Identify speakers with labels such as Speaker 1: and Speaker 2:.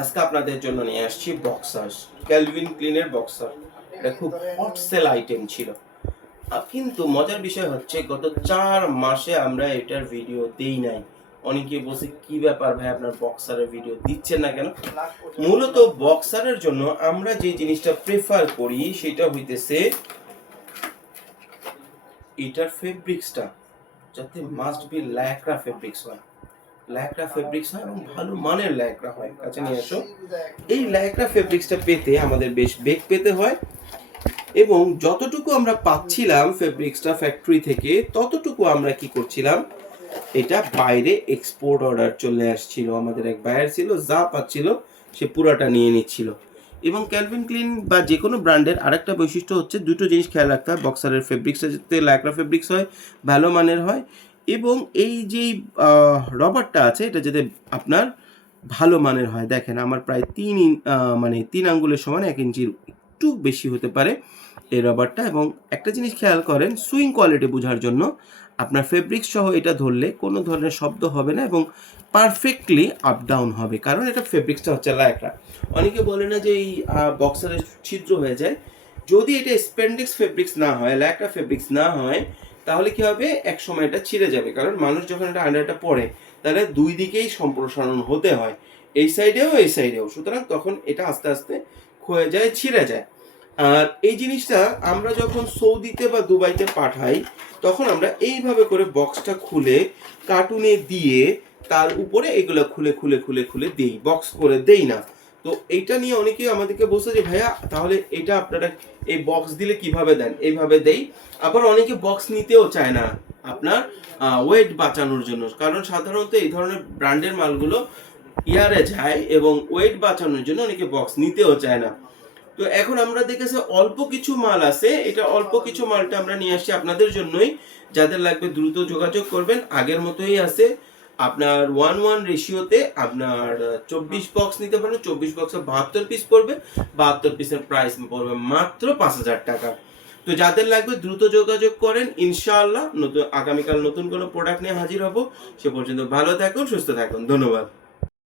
Speaker 1: আজকে আপনাদের জন্য নিয়ে আসছি বক্সার্স ক্যালভিন ক্লিনের বক্সার এটা খুব হট সেল আইটেম ছিল। কিন্তু মজার বিষয় হচ্ছে, গত চার মাসে আমরা এটার ভিডিও দেই নাই। অনেকে বসে কি ব্যাপার ভাই, আপনার বক্সারের ভিডিও দিচ্ছেন না কেন? মূলত বক্সারের জন্য আমরা যে জিনিসটা প্রেফার করি, সেটা হইতেছে এটার ফেব্রিক্সটা যাতে মাস্ট বি ল্যাকরা ফেব্রিক্স হয়। ল্যাকড়া ফেব্রিক্স হয় এবং ভালো মানের ল্যাকড়া হয়। কাছে নিয়ে আসো। এই ল্যাকড়া ফেব্রিক্সটা পেতে আমাদের বেশ বেগ পেতে হয় এবং যতটুকু আমরা পাচ্ছিলাম ফেব্রিক্সটা ফ্যাক্টরি থেকে, ততটুকু আমরা কি করছিলাম? এটা বাইরে এক্সপোর্ট অর্ডার চলে আসছিল। আমাদের এক বায়ার ছিল, যা পাচ্ছিল, সে পুরাটা নিয়ে নিচ্ছিল। এবং ক্যালভিন ক্লিন বা যে কোনো ব্র্যান্ডের আরেকটা বৈশিষ্ট্য হচ্ছে, দুটো জিনিস খেয়াল রাখতে হয়। বক্সারের ফেব্রিক্সটা যাতে ল্যাকড়া ফেব্রিক্স হয়, ভালো মানের হয় এবং এই যে রবারটা আছে, এটা যাতে আপনার ভালো মানের হয়, দেখেন আমার প্রায় তিন মানে তিন আঙ্গুলের সমান এক ইঞ্চির একটু বেশি হতে পারে এই রবারটা এবং একটা জিনিস খেয়াল করেন সুইং কোয়ালিটি বোঝার জন্য আপনার ফেব্রিক্স সহ এটা ধরলে কোনো ধরনের শব্দ হবে না এবং পারফেক্টলি আপ ডাউন হবে, কারণ এটা ফেব্রিক্সটা হচ্ছে ল্যাকড়া অনেকে বলে না যে এই বক্সারের ছিদ্র হয়ে যায়। যদি এটা স্পেন্ডিক্স ফেব্রিক্স না হয় ল্যাকড়া ফেব্রিক্স না হয় তাহলে কি হবে? এক সময় এটা ছিঁড়ে যাবে। কারণ মানুষ যখন এটা আন্ডারটা পড়ে, তাহলে দুই দিকেই সম্প্রসারণ হতে হয়। এই সাইডেও এই সাইডেও সুতরাং তখন এটা আস্তে আস্তে ক্ষয়ে যায়, ছিঁড়ে যায়। আর এই জিনিসটা আমরা যখন সৌদিতে বা দুবাইতে পাঠাই, তখন আমরা এইভাবে করে বক্সটা খুলে কার্টুনে দিয়ে, তার উপরে এগুলো খুলে খুলে খুলে খুলে দেই। বক্স করে দেই না। তো এইটা নিয়ে অনেকেই আমাদেরকে বলছে যে, ভাইয়া, তাহলে এটা আপনারা এই বক্স দিলে কীভাবে দেন? এইভাবে দেই। আবার অনেকে বক্স নিতেও চায় না আপনার ওয়েট বাঁচানোর জন্য। কারণ সাধারণত এই ধরনের ব্র্যান্ডের মালগুলো ইয়ারে যায় এবং ওয়েট বাঁচানোর জন্য অনেকে বক্স নিতেও চায় না। তো এখন আমরা দেখেছি অল্প কিছু মাল আছে। এটা অল্প কিছু মালটা আমরা নিয়ে আসছি আপনাদের জন্যই। যাদের লাগবে দ্রুত যোগাযোগ করবেন। আগের মতোই আছে। আপনার ওয়ান ওয়ান রেশিওতে আপনার চব্বিশ বক্স নিতে পারেন চব্বিশ বক্সে বাহাত্তর পিস পড়বে, বাহাত্তর পিসের প্রাইস পড়বে মাত্র পাঁচ হাজার টাকা। তো যাদের লাগবে দ্রুত যোগাযোগ করেন, ইনশাআল্লাহ নতুন, আগামীকাল নতুন কোনো প্রোডাক্ট নিয়ে হাজির হব। সে পর্যন্ত ভালো থাকুন, সুস্থ থাকুন। ধন্যবাদ।